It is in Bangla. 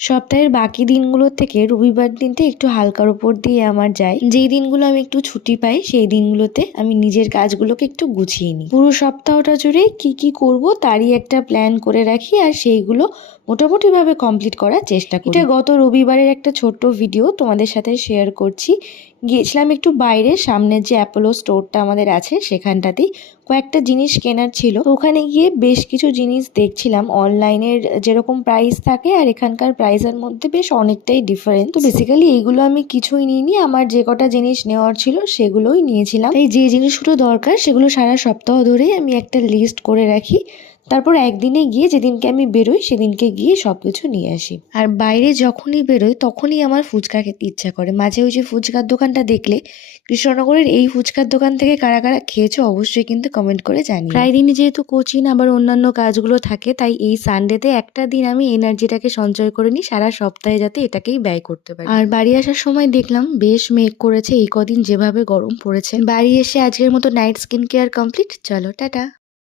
সপ্তাহের বাকি দিনগুলোর থেকে রবিবার দিনটা একটু হালকার উপর দিয়ে আমার যায়। যেই দিনগুলো আমি একটু ছুটি পাই সেই দিনগুলোতে আমি নিজের কাজগুলোকে একটু গুছিয়ে নিই। পুরো সপ্তাহটা জুড়ে কি কি করব তারই একটা প্ল্যান করে রাখি আর সেইগুলো মোটামুটিভাবে কমপ্লিট করার চেষ্টা করি। এটা গত রবিবারের একটা ছোট্ট ভিডিও তোমাদের সাথে শেয়ার করছি। গিয়েছিলাম একটু বাইরে, সামনের যে অ্যাপোলো স্টোরটা আমাদের আছে সেখানটাতেই কয়েকটা জিনিস কেনার ছিল। তো ওখানে গিয়ে বেশ কিছু জিনিস দেখছিলাম। অনলাইনের যেরকম প্রাইস থাকে আর এখানকার প্রাইসের মধ্যে বেশ অনেকটাই ডিফারেন্স। তো বেসিক্যালি এইগুলো আমি কিছুই নিইনি, আমার যে কটা জিনিস নেওয়ার ছিল সেগুলোই নিয়েছিলাম। তাই যে জিনিসগুলো দরকার সেগুলো সারা সপ্তাহ ধরেই আমি একটা লিস্ট করে রাখি। তারপর একদিনে গিয়ে, যেদিনকে আমি বেরোই সেদিনকে গিয়ে সবকিছু নিয়ে আসি। আর বাইরে যখনই বেরোই তখনই আমার ফুচকা খেতে ইচ্ছা করে। মাঝে ওই যে ফুচকার দোকানটা দেখলে, কৃষ্ণনগরের এই ফুচকার দোকান থেকে কারা কারা খেয়েছো অবশ্যই কিন্তু কমেন্ট করে জানিও। প্রায় দিনই যেহেতু কোচিং আবার অন্যান্য কাজগুলো থাকে, তাই এই সানডেতে একটা দিন আমি এনার্জিটাকে সঞ্চয় করে নিই সারা সপ্তাহে যাতে এটাকেই ব্যয় করতে পারি। আর বাড়ি আসার সময় দেখলাম বেশ মেঘ করেছে, এই কদিন যেভাবে গরম পড়েছে। বাড়ি এসে আজকের মতো নাইট স্কিন কেয়ার কমপ্লিট। চলো টাটা।